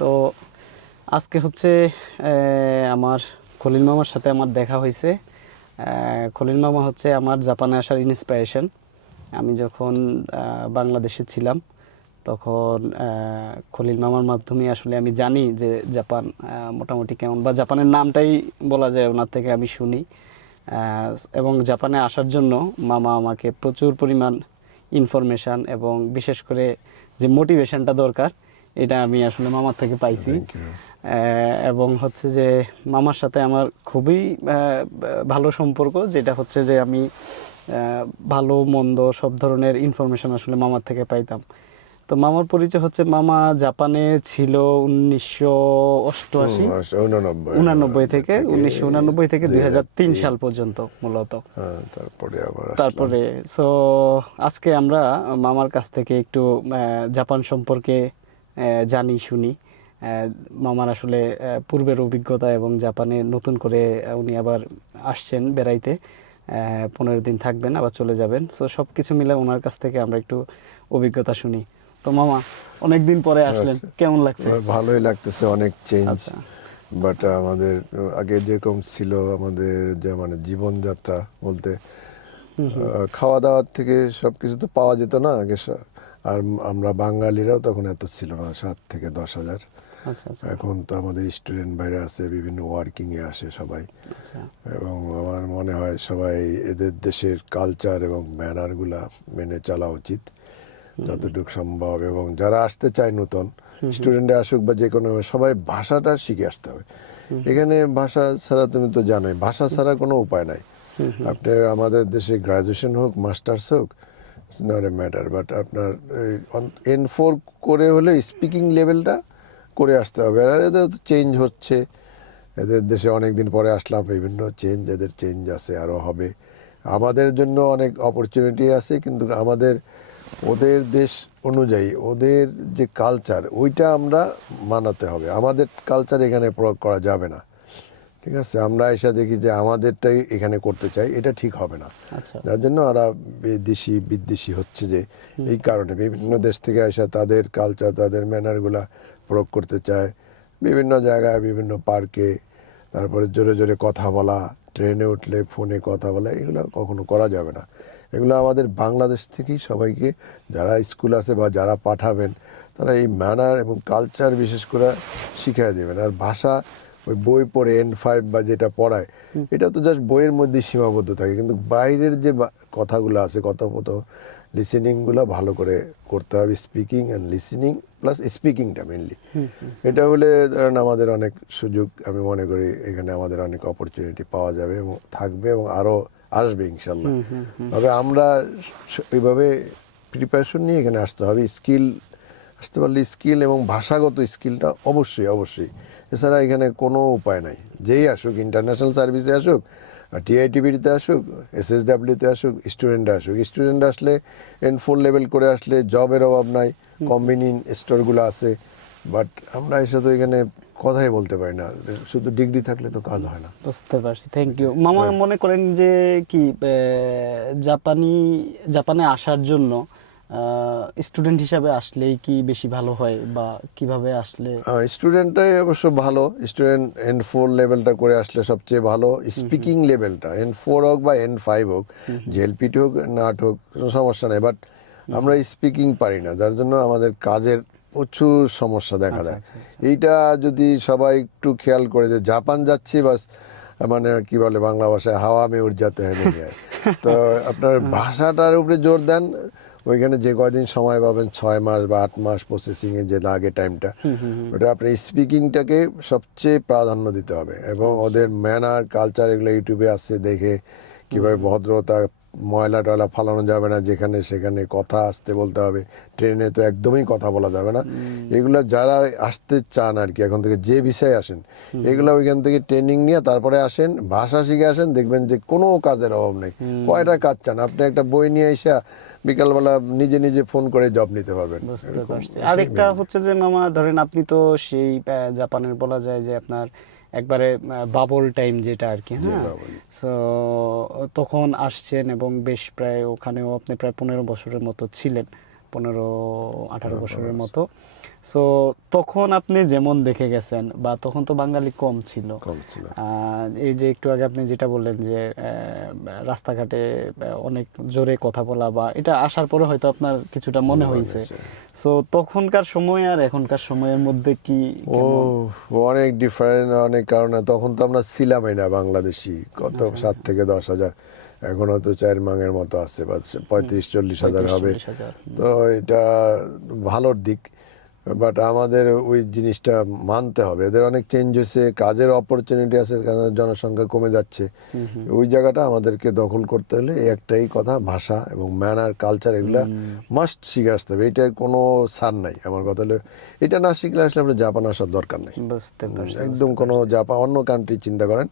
তো আজকে হচ্ছে আমার খলিল মামার সাথে আমার দেখা হয়েছে। খলিল মামা হচ্ছে আমার জাপানে আসার ইন্সপিরেশন আমি যখন বাংলাদেশে ছিলাম, তখন খলিল মামার মাধ্যমে আসলে আমি জানি যে জাপান মোটামুটি কেমন। বা জাপানের নামটাই বলা যায়, ওনার থেকে আমি শুনি। এবং জাপানে আসার জন্য মামা আমাকে প্রচুর পরিমাণ ইনফরমেশান এবং বিশেষ করে যে মোটিভেশনটা দরকার এটা আমি আসলে মামার থেকে পাইছি। এবং হচ্ছে যে মামার সাথে আমার খুবই ভালো সম্পর্ক যেটা হচ্ছে যে আমি ভালো মন্দ সব ধরনের ইনফরমেশন আসলে মামার থেকে পাইতাম। তো মামার পরিচয় হচ্ছে মামা জাপানে ছিল উনিশশো অষ্টআশি উনানব্বই থেকে উনিশশো উনানব্বই থেকে দুই হাজার তিন সাল পর্যন্ত মূলত। হ্যাঁ, তারপরে আবার তারপরে সো আজকে আমরা মামার কাছ থেকে একটু জাপান সম্পর্কে জানি শুনি। মামার আসলে পূর্বের অভিজ্ঞতা এবং জাপানে নতুন করে উনি আবার আসছেন বেড়াইতে। পনেরো দিন থাকবেন আবার চলে যাবেন। সো সব কিছু মিলে ওনার কাছ থেকে আমরা একটু অভিজ্ঞতা শুনি। তো মামা অনেক দিন পরে আসলেন। কেমন লাগছে? ভালোই লাগতেছে অনেক চেঞ্জ আচ্ছা। বাট আমাদের আগে যেরকম ছিল আমাদের যে মানে জীবনযাত্রা বলতে খাওয়া দাওয়ার থেকে সব কিছু তো পাওয়া যেত না আগে আর আমরা বাঙালিরাও তখন এত ছিল না সাত থেকে দশ হাজার। আচ্ছা আচ্ছা। এখন তো আমাদের স্টুডেন্ট বাইরে আছে বিভিন্ন ওয়ার্কিংয়ে আসে সবাই। আচ্ছা। এবং আমার মনে হয় সবাই এদের দেশের কালচার এবং ম্যানারগুলা মেনে চলা উচিত যতটুকু সম্ভব। এবং যারা আসতে চায় নতুন স্টুডেন্টরা আসুক বা যে কোনো সবাই ভাষাটা শিখে আসতে হবে। এখানে ভাষা ছাড়া তুমি তো জানোই ভাষা ছাড়া কোনো উপায় নাই। আপনি আমাদের দেশে গ্রাজুয়েশন হোক মাস্টার্স হোক নট এ ম্যাটার বাট আপনার এন ফোর করে হলে স্পিকিং লেভেলটা করে আসতে হবে। আর এদের চেঞ্জ হচ্ছে। এদের দেশে অনেক দিন পরে আসলাম, বিভিন্ন চেঞ্জ এদের চেঞ্জ আছে আরও হবে। আমাদের জন্য অনেক অপরচুনিটি আছে, কিন্তু আমাদের, ওদের দেশ অনুযায়ী, ওদের যে কালচার ওইটা আমরা মানাতে হবে। আমাদের কালচার এখানে প্রয়োগ করা যাবে না। ঠিক আছে আমরা এসে দেখি যে আমাদেরটাই এখানে করতে চাই এটা ঠিক হবে না। আচ্ছা। যার জন্য ওরা বিদেশি বিদ্বেষী হচ্ছে যে এই কারণে বিভিন্ন দেশ থেকে এসে তাদের কালচার তাদের ম্যানারগুলা প্রয়োগ করতে চায়। বিভিন্ন জায়গায় বিভিন্ন পার্কে তারপরে জোরে জোরে কথা বলা ট্রেনে উঠলে ফোনে কথা বলা এগুলো কখনো করা যাবে না। এগুলো আমাদের বাংলাদেশ থেকেই সবাইকে যারা স্কুল আছে বা যারা পাঠাবেন তারা এই ম্যানার এবং কালচার বিশেষ করে শিখিয়ে দেবেন। আর ভাষা ওই বই পড়ে এন ফাইভ বা যেটা পড়ায় এটা তো জাস্ট বইয়ের মধ্যে সীমাবদ্ধ থাকে। কিন্তু বাইরের যে কথাগুলো আছে কথোপত লিসেনিংগুলো ভালো করে করতে হবে। স্পিকিং অ্যান্ড লিসেনিং প্লাস স্পিকিংটা মেনলি এটা হলে ধরেন আমাদের অনেক সুযোগ আমি মনে করি এখানে আমাদের অনেক অপরচুনিটি পাওয়া যাবে এবং থাকবে এবং আরও আসবে ইনশাল্লাহ। তবে আমরা এইভাবে প্রিপারেশন নিয়ে এখানে আসতে হবে। স্কিল আসতে পারলে স্কিল এবং ভাষাগত স্কিলটা অবশ্যই অবশ্যই। এছাড়া এখানে কোনো উপায় নাই। যেই আসুক ইন্টারন্যাশনাল সার্ভিসে আসুক টিআইটিভিতে আসুক এসএসডাব্লিউতে আসুক স্টুডেন্টরা আসুক। স্টুডেন্ট আসলে এন ফোর লেভেল করে আসলে জবের অভাব নাই কম্বিনিং স্টোরগুলো আছে। বাট আমরা এসে তো এখানে কথাই বলতে পারি না। শুধু ডিগ্রি থাকলে তো কাজ হয় না। বুঝতে পারছি। থ্যাংক ইউ মামা মনে করেন যে কি জাপানি জাপানে আসার জন্য স্টুডেন্ট হিসাবে আসলেই কি বেশি ভালো হয় বা কীভাবে আসলে? স্টুডেন্টটাই অবশ্য ভালো। স্টুডেন্ট এন ফোর লেভেলটা করে আসলে সবচেয়ে ভালো। স্পিকিং লেভেলটা এন ফোর হোক বা এন ফাইভ হোক জেএলপিটি হোক নাট হোক সমস্যা নেই। বাট আমরা স্পিকিং পারি না। যার জন্য আমাদের কাজের প্রচুর সমস্যা দেখা দেয়। এইটা যদি সবাই একটু খেয়াল করে যে জাপান যাচ্ছি বাস মানে কি বলে বাংলা ভাষায় হাওয়া মে উড় যাতে হয় হয়। তো আপনার ভাষাটার উপরে জোর দেন। ওইখানে যে কয়দিন সময় পাবেন ছয় মাস বা আট মাস প্রসেসিংয়ে যে লাগে টাইমটা ওটা আপনার স্পিকিংটাকে সবচেয়ে প্রাধান্য দিতে হবে। এবং ওদের ম্যানার কালচার এগুলো ইউটিউবে আসছে দেখে কীভাবে ভদ্রতা ময়লা টয়লা ফালানো যাবে না যেখানে সেখানে কথা আসতে বলতে হবে। ট্রেনে তো একদমই কথা বলা যাবে না। এগুলো যারা আসতে চান আর কি এখন থেকে যে বিষয়ে আসেন এগুলো ওইখান থেকে ট্রেনিং নিয়ে তারপরে আসেন ভাষা শিখে আসেন দেখবেন যে কোনো কাজের অভাব নেই। কয়টা কাজ চান? আপনি একটা বই নিয়ে এসে বিকালবেলা নিজে নিজে ফোন করে জব নিতে পারবেন। আরেকটা হচ্ছে যে মামা ধরেন আপনি তো সেই জাপানের বলা যায় যে আপনার একবারে বাবল টাইম যেটা আর কি হ্যাঁ। সো তখন আসছেন এবং বেশ প্রায় ওখানেও আপনি প্রায় পনেরো বছরের মতো ছিলেন পনেরো আঠারো বছরের মতো। সো তখন আপনি যেমন দেখে গেছেন বা তখন তো বাঙালি কম ছিল। এই যে একটু আগে আপনি যেটা বললেন যে রাস্তাঘাটে অনেক জোরে কথা বলা বা এটা আসার পরে হয়তো আপনার কিছুটা মনে হয়েছে। হয়েছে। সো তখনকার সময় আর এখনকার সময়ের মধ্যে কি ও অনেক ডিফারেন্ট অনেক কারণে। তখন তো আমরা ছিলামই না বাংলাদেশি। কত সাত থেকে দশ হাজার। এখন হয়তো চার মাঙের মতো আছে বা পঁয়ত্রিশ চল্লিশ হাজার হবে। তো এটা ভালোর দিক বাট আমাদের ওই জিনিসটা মানতে হবে। এদের অনেক চেঞ্জ হয়েছে কাজের অপরচুনিটি আছে জনসংখ্যা কমে যাচ্ছে। ওই জায়গাটা আমাদেরকে দখল করতে হলে একটাই কথা ভাষা এবং ম্যানার কালচার এগুলা মাস্ট শিখে আসতে হবে। এইটার কোনো সার নাই। আমার কথা হলো এটা না শিখলে আসলে আপনার জাপান আসার দরকার নেই। একদম কোনো জাপান অন্য কান্ট্রি চিন্তা করেন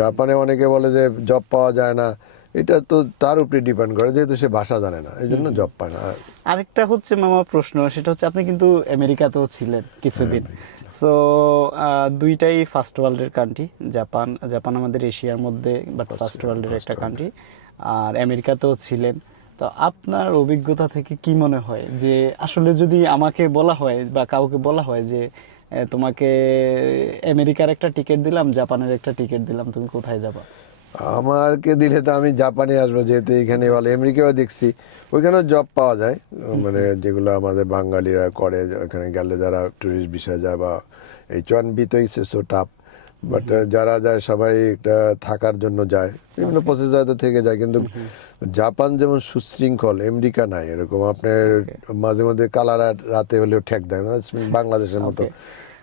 জাপানে অনেকে বলে যে জব পাওয়া যায় না। এটা তো তার উপরে ডিপেন্ড করে যেহেতু সে ভাষা জানে না এই জন্য জব পায় না। আরেকটা হচ্ছে মামা প্রশ্ন সেটা হচ্ছে আপনি কিন্তু আমেরিকাতেও ছিলেন কিছুদিন। সো দুইটাই ফার্স্ট ওয়ার্ল্ডের কান্ট্রি জাপান জাপান আমাদের এশিয়ার মধ্যে বাট ফার্স্ট ওয়ার্ল্ডের একটা কান্ট্রি আর আমেরিকাতেও ছিলেন। তো আপনার অভিজ্ঞতা থেকে কি মনে হয়? যে আসলে যদি আমাকে বলা হয় বা কাউকে বলা হয় যে তোমাকে আমেরিকার একটা টিকিট দিলাম, জাপানের একটা টিকিট দিলাম, তুমি কোথায় যাবা? আমারকে দিলে তো আমি জাপানে আসব, যেহেতু এখানে ভালো আমেরিকাও দেখছি। ওইখানেও জব পাওয়া যায় মানে যেগুলো আমাদের বাঙালিরা করে ওখানে গেলে যারা টুরিস্ট ভিসা যায় বা এইচ ওয়ান বি তো সো টাফ বাট যারা যায় সবাই একটা থাকার জন্য যায়। বিভিন্ন প্রসেস হয়তো থেকে যায় কিন্তু জাপান যেমন সুশৃঙ্খল আমেরিকা নাই এরকম। আপনার মাঝে মধ্যে কালারা রাতে হলেও ঠেক দেয় না। বাংলাদেশের মতো।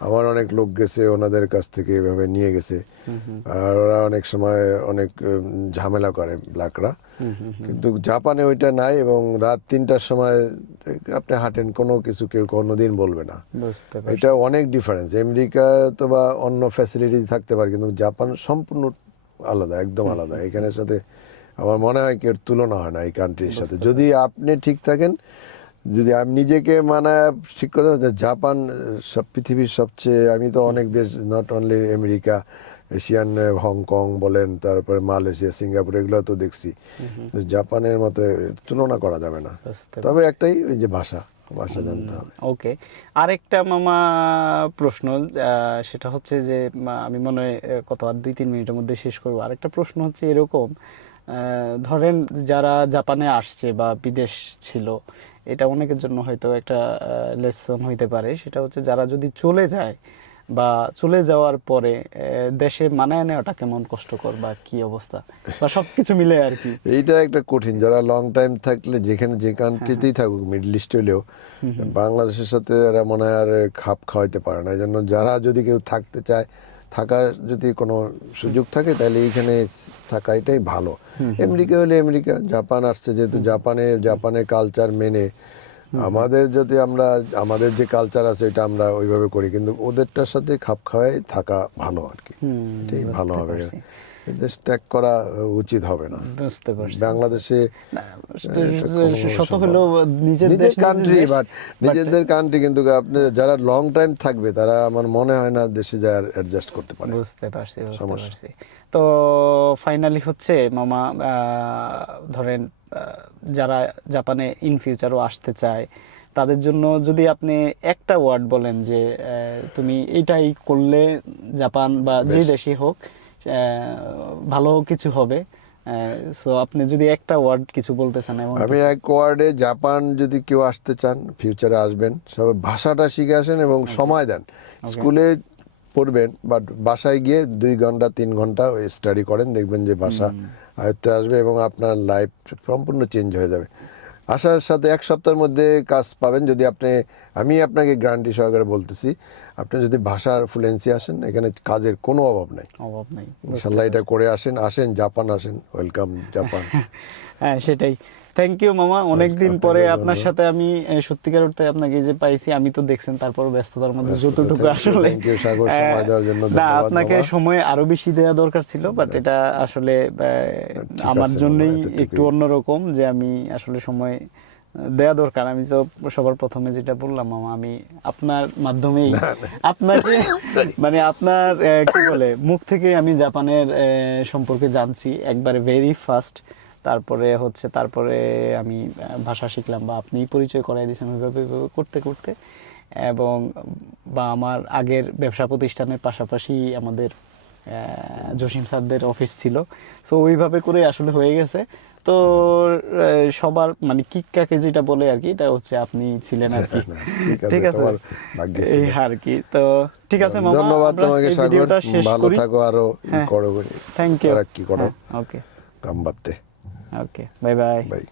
আমার অনেক লোক গেছে ওনাদের কাছ থেকে এভাবে নিয়ে গেছে। আর ওরা অনেক সময় অনেক ঝামেলা করে ব্ল্যাকরা কিন্তু জাপানে ওইটা নাই এবং রাত তিনটার সময় আপনি হাঁটেন কোনো কিছু কেউ কোনোদিন বলবে না। এটা অনেক ডিফারেন্স আমেরিকা তো বা অন্য ফ্যাসিলিটি থাকতে পারে কিন্তু জাপান সম্পূর্ণ আলাদা একদম আলাদা। এখানের সাথে আমার মনে হয় কি তুলনা হয় না এই কান্ট্রির সাথে। যদি আপনি ঠিক থাকেন যদি আমি নিজেকে মানে ঠিক করে জাপান সব পৃথিবীর সবচেয়ে আমি তো অনেক দেশ not only America Asian Hong Kong বলেন তারপরে মালয়েশিয়া সিঙ্গাপুর এগুলো তো দেখছি। জাপানের মতো তুলনা করা যাবে না। তবে একটাই ওই যে ভাষা ভাষা জানতে হবে। ওকে। আরেকটা মামা প্রশ্ন সেটা হচ্ছে যে আমি মনে হয় কত আর দুই তিন মিনিটের মধ্যে শেষ করব। আরেকটা প্রশ্ন হচ্ছে এরকম আহ, ধরেন যারা জাপানে আসছে বা বিদেশ ছিল এটা অনেকের জন্য হয়তো একটা লেসন হইতে পারে। সেটা হচ্ছে যারা যদি চলে যায় বা চলে যাওয়ার পরে দেশে মানায় নেওয়াটা কেমন কষ্টকর বা কি অবস্থা? বা সবকিছু মিলে আর কি। এইটা একটা কঠিন। যারা লং টাইম থাকলে যেখানে যে কান্ট্রিতেই থাকুক মিডল ইস্ট হলেও বাংলাদেশের সাথে এরা মনে হয় আর খাপ খাওয়াইতে পারে না। এই জন্য যারা যদি কেউ থাকতে চায় থাকার যদি কোনো সুযোগ থাকে তাহলে এইখানে থাকা এটাই ভালো আমেরিকা হলে আমেরিকা জাপান আসছে যেহেতু জাপানে জাপানের কালচার মেনে। আমাদের যদি আমরা আমাদের যে কালচার আছে এটা আমরা ওইভাবে করি। কিন্তু ওদেরটার সাথে খাপ খাওয়াই থাকা ভালো আর কি। ভালো হবে। দেশ ত্যাগ করা উচিত হবে না। বুঝতে পারছি। বাংলাদেশে শত নিজের দেশ নিজের কান্ট্রি বাট নিজেদের কান্ট্রি কিন্তু আপনি যারা লং টাইম থাকবে তারা আমার মনে হয় না দেশে অ্যাডজাস্ট করতে পারে। বুঝতে পারছি বুঝতে সমস্যা। পারছি। তো ফাইনালি হচ্ছে মামা ধরেন যারা জাপানে ইন ফিউচারও আসতে চায় তাদের জন্য যদি আপনি একটা ওয়ার্ড বলেন যে তুমি এটাই করলে জাপান বা যে। দেশই হোক ভালো কিছু হবে। সো আপনি যদি একটা ওয়ার্ড কিছু বলতে চান আমি এক ওয়ার্ডে জাপান যদি কেউ আসতে চান ফিউচারে আসবেন সব ভাষাটা শিখে আসেন এবং সময় দেন। স্কুলে পড়বেন বাট বাসায় গিয়ে দুই ঘণ্টা তিন ঘণ্টা স্টাডি করেন দেখবেন যে ভাষা আয়ত্তে আসবে এবং আপনার লাইফ সম্পূর্ণ চেঞ্জ হয়ে যাবে। আসার সাথে এক সপ্তাহের মধ্যে কাজ পাবেন। যদি আপনি আমি আপনাকে গ্যারান্টি সহকারে বলতেছি আপনি যদি ভাষার ফ্লুয়েন্সি আসেন এখানে কাজের কোনো অভাব নাই। অভাব নাই। ইনশাল্লাহ এটা করে আসেন আসেন জাপান আসেন ওয়েলকাম জাপান। হ্যাঁ সেটাই। থ্যাংক ইউ মামা। অনেকদিন পরে আপনার সাথে আমি সত্যিকার অর্থে আপনাকে যে পাইছি আমি তো দেখছেন তারপর ব্যস্ততার মধ্যে যতটুকু আসলে। না আপনাকে সময় আরও বেশি দেওয়া দরকার ছিল বাট এটা আসলে আমার জন্যই একটু অন্যরকম যে আমি আসলে সময় দেয়া দরকার। আমি তো সবার প্রথমে যেটা বললাম মামা আমি আপনার মাধ্যমেই আপনাকে মানে আপনার কি বলে মুখ থেকে আমি জাপানের সম্পর্কে জানছি একবারে ভেরি ফার্স্ট তারপরে হচ্ছে তারপরে আমি ভাষা শিখলাম বা আপনি পরিচয় করাই দিয়েছেন ওইভাবে করতে করতে। এবং বা আমার আগের ব্যবসা প্রতিষ্ঠানের পাশাপাশি আমাদের জসিম স্যারদের অফিস ছিল। সো ওইভাবে করে আসলে হয়ে গেছে। তো সবার মানে কিক্কাকে যেটা বলে আর কি এটা হচ্ছে আপনি ছিলেন আর কি। ঠিক আছে, ঠিক আছে? এই আর কি। তো ঠিক আছে মামা ধন্যবাদ তোমাকে সাগর। ভালো থাকো আরও হ্যাঁ। করো থ্যাংক ইউ কি করো? ওকে কাম বাড়তে ওকে বাই বাই বাই